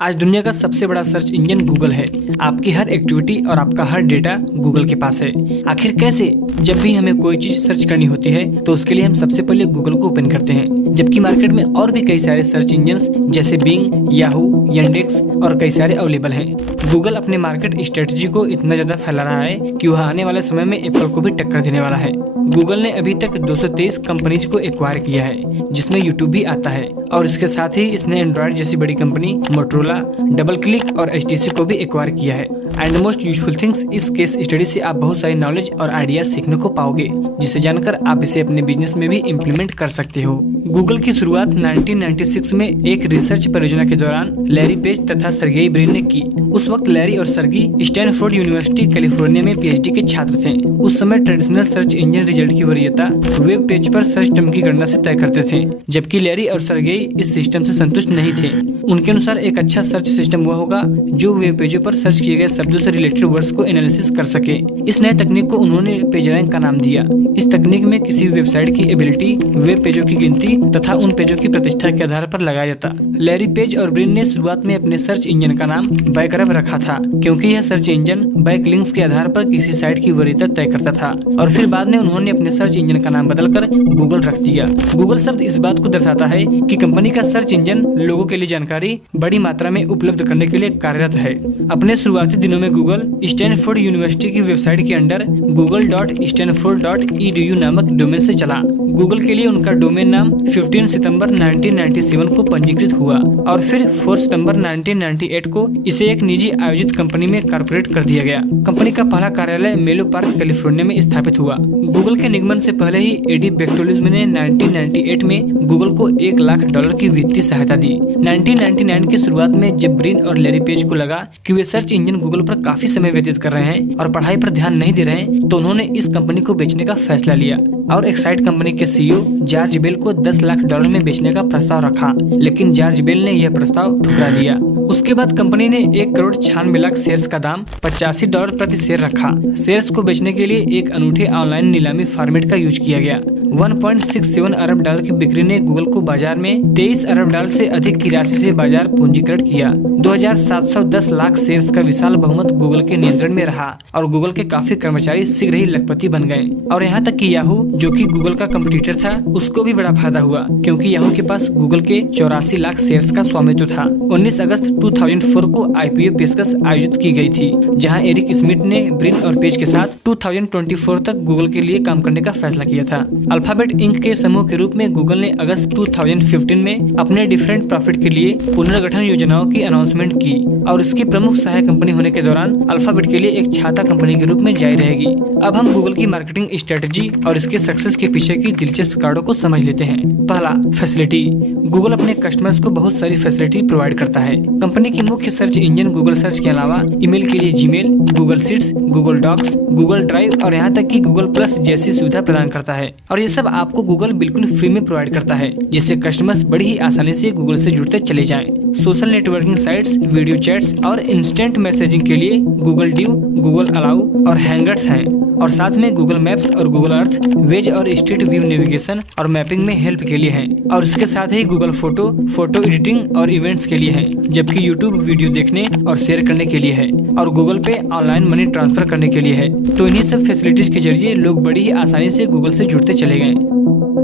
आज दुनिया का सबसे बड़ा सर्च इंजन गूगल है। आपकी हर एक्टिविटी और आपका हर डेटा गूगल के पास है। आखिर कैसे? जब भी हमें कोई चीज सर्च करनी होती है तो उसके लिए हम सबसे पहले गूगल को ओपन करते हैं, जबकि मार्केट में और भी कई सारे सर्च इंजन्स जैसे बिंग, याहू, यंडेक्स और कई सारे अवेलेबल हैं। गूगल अपने मार्केट स्ट्रेटजी को इतना ज्यादा फैला रहा है कि वह आने वाले समय में एप्पल को भी टक्कर देने वाला है। गूगल ने अभी तक 223 कंपनीज को एक्वायर किया है, जिसमें यूट्यूब भी आता है, और इसके साथ ही इसने एंड्रॉइड जैसी बड़ी कंपनी मोटरोला, डबल क्लिक और HTC को भी एक्वायर किया है। एंड मोस्ट यूजफुल थिंग्स, इस केस स्टडी से आप बहुत सारी नॉलेज और आइडियाज सीखने को पाओगे, जिसे जानकर आप इसे अपने बिजनेस में भी इम्प्लीमेंट कर सकते हो। गूगल की शुरुआत 1996 में एक रिसर्च परियोजना के दौरान लैरी पेज तथा सर्गेई ब्रिन ने की। उस वक्त लैरी और सर्गी स्टैनफोर्ड यूनिवर्सिटी कैलिफोर्निया में PhD के छात्र थे। उस समय ट्रेडिशनल सर्च इंजन रिजल्ट की वरीयता वेब पेज पर सर्च टर्म की गणना से तय करते थे, जबकि लैरी और सर्गेई इस सिस्टम से संतुष्ट नहीं थे। उनके अनुसार एक अच्छा सर्च सिस्टम वह होगा जो वेब पेजों पर सर्च किए गए शब्दों से रिलेटेड वर्ड्स को एनालिसिस कर सके। इस नए तकनीक को उन्होंने पेज रैंक का नाम दिया। इस तकनीक में किसी वेबसाइट की एबिलिटी वेब पेजों की गिनती तथा उन पेजों की प्रतिष्ठा के आधार पर लगाया जाता। लैरी पेज और ब्रिन ने शुरुआत में अपने सर्च इंजन का नाम बैकरब रखा था, क्योंकि यह सर्च इंजन बैकलिंक्स के आधार पर किसी साइट की वरीयता तय करता था, और फिर बाद में उन्होंने अपने सर्च इंजन का नाम बदलकर गूगल रख दिया। गूगल शब्द इस बात को दर्शाता है कि कंपनी का सर्च इंजन लोगों के लिए जानकारी बड़ी मात्रा में उपलब्ध करने के लिए कार्यरत है। अपने शुरुआती दिनों में गूगल स्टैनफोर्ड यूनिवर्सिटी की वेबसाइट के अंडर google.stanford.edu नामक डोमेन से चला। गूगल के लिए उनका डोमेन नाम 15 सितंबर 1997 को पंजीकृत हुआ, और फिर 4 सितंबर 1998 को इसे एक निजी आयोजित कंपनी में कॉर्पोरेट कर दिया गया। कंपनी का पहला कार्यालय मेलो पार्क कैलिफोर्निया में स्थापित हुआ। गूगल के निगमन से पहले ही एडी बेक्टोलिज्म ने 1998 में गूगल को $1 लाख की वित्तीय सहायता दी। 1999 की शुरुआत में जब ब्रिन और लैरी पेज को लगा कि वे सर्च इंजन गूगल पर काफी समय व्यतीत कर रहे हैं और पढ़ाई पर ध्यान नहीं दे रहे हैं, तो उन्होंने इस कंपनी को बेचने का फैसला लिया और एक्साइट कंपनी के CEO जॉर्ज बेल को $10 लाख में बेचने का प्रस्ताव रखा, लेकिन जॉर्ज बेल ने यह प्रस्ताव ठुकरा दिया। उसके बाद कंपनी ने 1,96,00,000 शेयर्स का दाम $85 प्रति शेयर रखा। शेयर्स को बेचने के लिए एक अनूठे ऑनलाइन नीलामी फॉर्मेट का यूज किया गया। $1.67 अरब की बिक्री ने गूगल को बाजार में $23 अरब से अधिक की राशि से बाजार पूंजीकृत किया। 2,710 लाख शेयर्स का विशाल बहुमत गूगल के नियंत्रण में रहा, और गूगल के काफी कर्मचारी शीघ्र ही लखपति बन गए। और यहाँ तक कि याहू, जो कि गूगल का कंपटीटर था, उसको भी बड़ा फायदा हुआ, क्योंकि याहू के पास गूगल के 84 लाख शेयर्स का स्वामित्व था। 19 अगस्त 2004 को IPO पेशकश आयोजित की गई थी, जहां एरिक स्मिथ ने ब्रिन और पेज के साथ 2024 तक गूगल के लिए काम करने का फैसला किया था। अल्फाबेट इंक के समूह के रूप में गूगल ने अगस्त 2015 में अपने डिफरेंट प्रॉफिट के लिए पुनर्गठन योजनाओं की अनाउंसमेंट की, और इसकी प्रमुख सहायक कंपनी होने के दौरान अल्फाबेट के लिए एक छाता कंपनी के रूप में जारी रहेगी। अब हम गूगल की मार्केटिंग स्ट्रेटजी और इसके सक्सेस के पीछे की दिलचस्प कारणों को समझ लेते हैं। पहला, फैसिलिटी। गूगल अपने कस्टमर्स को बहुत सारी फैसिलिटी प्रोवाइड करता है। कंपनी की मुख्य सर्च इंजन गूगल सर्च के अलावा ईमेल के लिए Gmail, Google Sheets, Google Docs, Google Drive और यहाँ तक कि गूगल प्लस जैसी सुविधा प्रदान करता है, और ये सब आपको गूगल बिल्कुल फ्री में प्रोवाइड करता है, जिससे कस्टमर्स बड़ी ही आसानी से गूगल से जुड़ते चले जाएं। Social networking sites, video chats और इंस्टेंट मैसेजिंग के लिए गूगल ड्यू, गूगल अलाउ और हैंगर्स हैं, और साथ में गूगल मैप्स और गूगल अर्थ वेज और स्ट्रीट व्यू नेविगेशन और मैपिंग में हेल्प के लिए है, और इसके साथ ही गूगल फोटो एडिटिंग और इवेंट्स के लिए है, जबकि यूट्यूब वीडियो देखने और शेयर करने के लिए है, और गूगल पे ऑनलाइन मनी ट्रांसफर करने के लिए है। तो इन्हीं सब फैसिलिटीज के जरिए लोग बड़ी ही आसानी से गूगल से जुड़ते चले गए।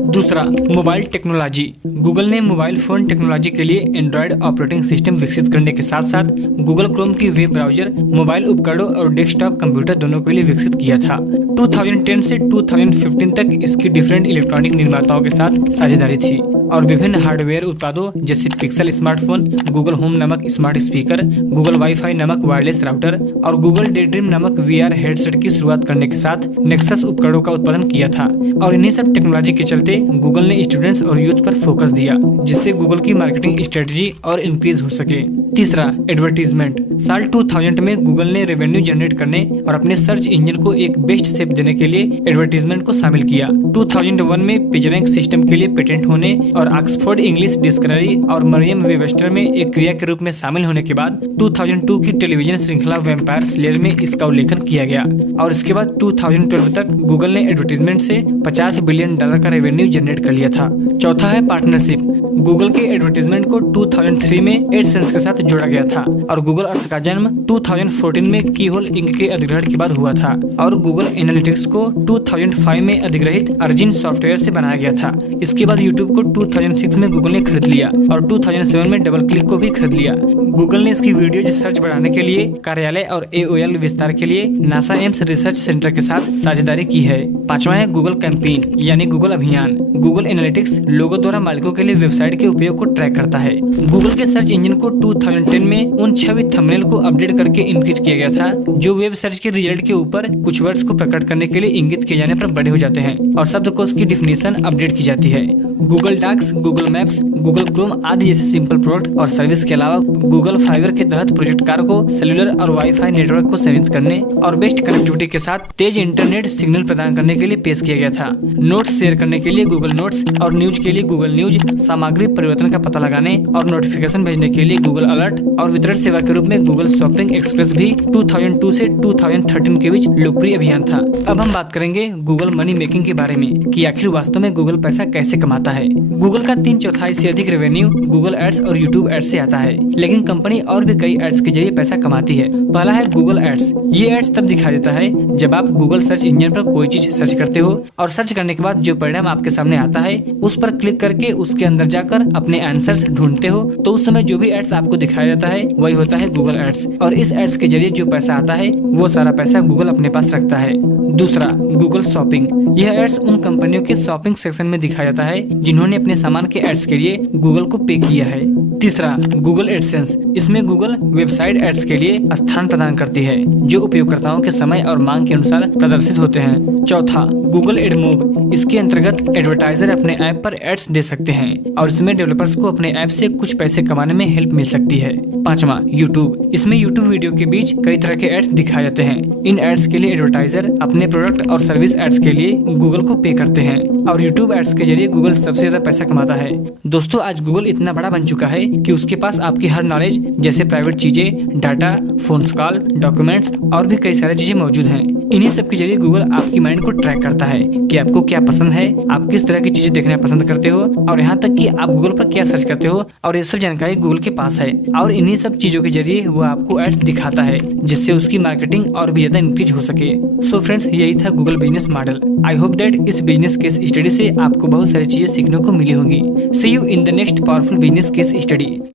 दूसरा, मोबाइल टेक्नोलॉजी। गूगल ने मोबाइल फोन टेक्नोलॉजी के लिए एंड्रॉइड ऑपरेटिंग सिस्टम विकसित करने के साथ साथ गूगल क्रोम की वेब ब्राउजर मोबाइल उपकरणों और डेस्कटॉप कंप्यूटर दोनों के लिए विकसित किया था। 2010 से 2015 तक इसकी डिफरेंट इलेक्ट्रॉनिक निर्माताओं के साथ साझेदारी थी, और विभिन्न हार्डवेयर उत्पादों जैसे पिक्सल स्मार्टफोन, गूगल होम नामक स्मार्ट स्पीकर, गूगल वाईफाई नामक वायरलेस राउटर और गूगल डेड्रीम नामक VR हेडसेट की शुरुआत करने के साथ नेक्सस उपकरणों का उत्पादन किया था। और इन्हीं सब टेक्नोलॉजी के चलते गूगल ने स्टूडेंट्स और यूथ पर फोकस दिया, जिससे गूगल की मार्केटिंग स्ट्रेटजी और इंक्रीज हो सके। तीसरा, एडवर्टीजमेंट। साल 2000 में गूगल ने रेवेन्यू जनरेट करने और अपने सर्च इंजन को एक बेस्ट शेप देने के लिए एडवर्टीजमेंट को शामिल किया। 2001 में पेजरैंक सिस्टम के लिए पेटेंट होने और ऑक्सफोर्ड इंग्लिश डिक्शनरी और मरियम वेबस्टर में एक क्रिया के रूप में शामिल होने के बाद 2002 की टेलीविजन श्रृंखला वैम्पायर स्लेयर में इसका उल्लेखन किया गया और इसके बाद 2012 तक गूगल ने एडवर्टीजमेंट से $50 बिलियन का रेवेन्यू जनरेट कर लिया था। चौथा है पार्टनरशिप। गूगल के एडवर्टीजमेंट को 2003 में एडसेंस के साथ जोड़ा गया था और गूगल अर्थ का जन्म 2014 में कीहोल इंक के अधिग्रहण के बाद हुआ था और गूगल एनालिटिक्स को 2005 में अधिग्रहित अर्जिन सॉफ्टवेयर से बनाया गया था। इसके बाद यूट्यूब को 2006 में गूगल ने खरीद लिया और 2007 में डबल क्लिक को भी खरीद लिया। गूगल ने इसकी वीडियो सर्च बढ़ाने के लिए कार्यालय और AOL विस्तार के लिए नासा एम्स रिसर्च सेंटर के साथ साझेदारी की है। पांचवा है गूगल कैंपेन यानी गूगल अभियान। गूगल एनालिटिक्स लोगों द्वारा मालिकों के लिए वेबसाइट के उपयोग को ट्रैक करता है। गूगल के सर्च इंजन को 2010 में उन 6 थंबनेल को अपडेट करके इंक्रीज किया गया था जो वेब सर्च के रिजल्ट के ऊपर कुछ वर्ड्स को प्रकट करने के लिए इंगित किए जाने पर बड़े हो जाते हैं और शब्दकोश की डिफिनेशन अपडेट की जाती है। Google Docs, Google Maps, Google Chrome आदि जैसे सिंपल प्रोडक्ट और सर्विस के अलावा गूगल फाइबर के तहत प्रोजेक्ट कार को सेलुलर और वाईफाई नेटवर्क को संयुक्त करने और बेस्ट कनेक्टिविटी के साथ तेज इंटरनेट सिग्नल प्रदान करने के लिए पेश किया गया था। नोट्स शेयर करने के लिए गूगल नोट्स और न्यूज के लिए गूगल न्यूज, सामग्री परिवर्तन का पता लगाने और नोटिफिकेशन भेजने के लिए गूगल अलर्ट और वितरण सेवा के रूप में गूगल शॉपिंग एक्सप्रेस भी 2002 से 2013 के बीच लोकप्रिय अभियान था। अब हम बात करेंगे गूगल मनी मेकिंग के बारे में कि आखिर वास्तव में गूगल पैसा कैसे कमाता है। गूगल का 3/4 से अधिक रेवेन्यू गूगल एड्स और यूट्यूब एड्स से आता है, लेकिन कंपनी और भी कई एड्स के जरिए पैसा कमाती है। पहला है गूगल एड्स। ये एड्स तब दिखाई देता है जब आप गूगल सर्च इंजन पर कोई चीज सर्च करते हो और सर्च करने के बाद जो परिणाम आपके सामने आता है उस पर क्लिक करके उसके अंदर जाकर अपने आंसर्स ढूंढते हो, तो उस समय जो भी एड्स आपको दिखाया जाता है वही होता है गूगल एड्स और इस एड्स के जरिए जो पैसा आता है वो सारा पैसा गूगल अपने पास रखता है। दूसरा, गूगल शॉपिंग। यह एड्स उन कंपनियों के शॉपिंग सेक्शन में दिखाया जाता है जिन्होंने अपने सामान के एड्स के लिए गूगल को पे किया है। तीसरा, गूगल एडसेंस। इसमें गूगल वेबसाइट एड्स के लिए स्थान प्रदान करती है जो उपयोगकर्ताओं के समय और मांग के अनुसार प्रदर्शित होते हैं। चौथा, गूगल एडमोब। इसके अंतर्गत एडवर्टाइजर अपने ऐप पर एड्स दे सकते हैं और इसमें डेवलपर्स को अपने ऐप से कुछ पैसे कमाने में हेल्प मिल सकती है। पांचवा, यूट्यूब। इसमें यूट्यूब वीडियो के बीच कई तरह के एड्स दिखाए जाते हैं। इन एड्स के लिए एडवर्टाइजर अपने प्रोडक्ट और सर्विस एड्स के लिए गूगल को पे करते हैं और यूट्यूब एड्स के जरिए गूगल सबसे ज्यादा पैसा कमाता है। दोस्तों, आज गूगल इतना बड़ा बन चुका है कि उसके पास आपकी हर नॉलेज जैसे प्राइवेट चीजें, डाटा, फोन कॉल, डॉक्यूमेंट्स और भी कई सारी चीजें मौजूद हैं। इन्हीं सब के जरिए गूगल आपकी माइंड को ट्रैक करता है कि आपको क्या पसंद है, आप किस तरह की चीजें देखना पसंद करते हो और यहाँ तक कि आप गूगल पर क्या सर्च करते हो, और ये सब जानकारी गूगल के पास है और इन्हीं सब चीजों के जरिए वो आपको एड्स दिखाता है जिससे उसकी मार्केटिंग और भी ज्यादा इंक्रीज हो सके। सो फ्रेंड्स, यही था Google business model. I hope that इस बिजनेस केस स्टडी से आपको बहुत सारी चीजें सीखने को मिली होंगी। See you in the next powerful business case study.